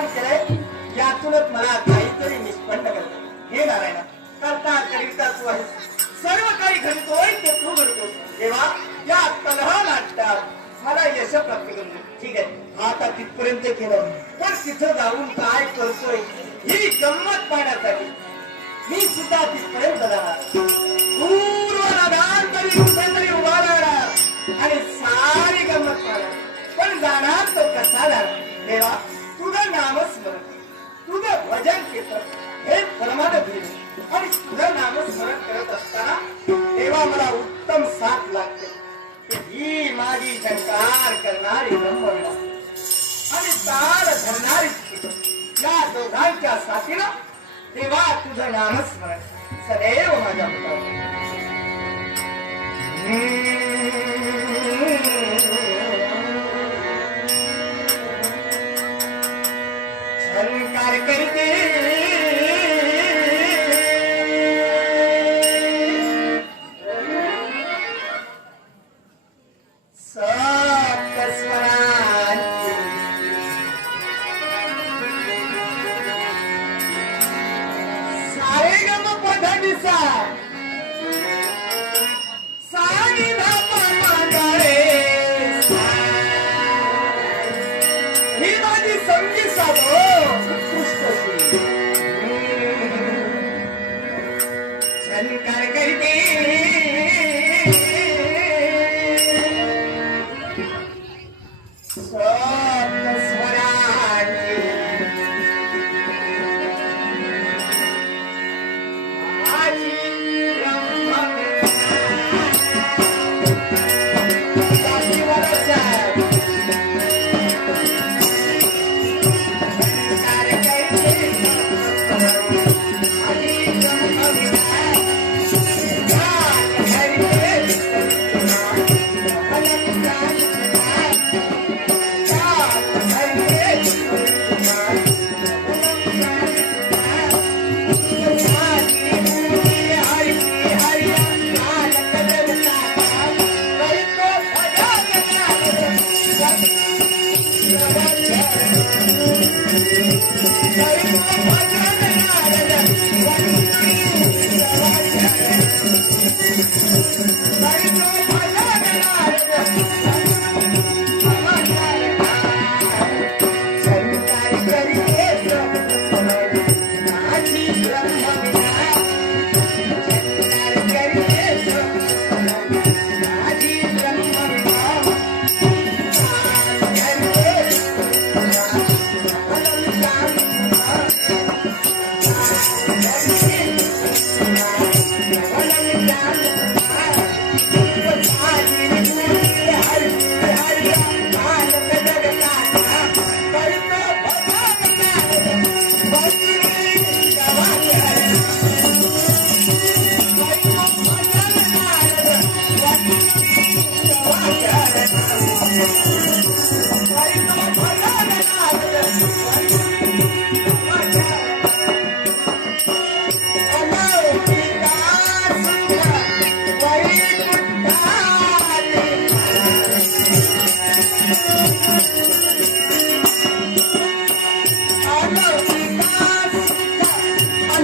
निर्माण केलंय यातूनच मला काहीतरी निष्पन्न करत हे नारायण करता करिता तू आहे सर्व काही घडतोय ते तू घडतो तेव्हा या तलहा नाटकात मला यश प्राप्त करून ठीक आहे. आता तिथपर्यंत केलं. पण तिथं जाऊन काय करतोय ही गंमत पाहण्यासाठी मी सुद्धा तिथपर्यंत जाणार. पूर्व नदांतरी कुठेतरी उभा राहणार. आणि सारी गंमत पाहणार. पण जाणार तो कसा जाणार? देवा नामस्मरण. तुझं भजन कीर्तन हे परमान भेट. आणि तुझं नामस्मरण करत असताना तेव्हा मला उत्तम साथ लागते. ही माझी झंकार करणारी ब्रह्मविडा आणि ताल धरणारी या दोघांच्या साथीला तेव्हा तुझं नामस्मरण सदैव माझ्या मुलावर sabe quem salvou? Thank you. Why not?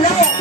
I.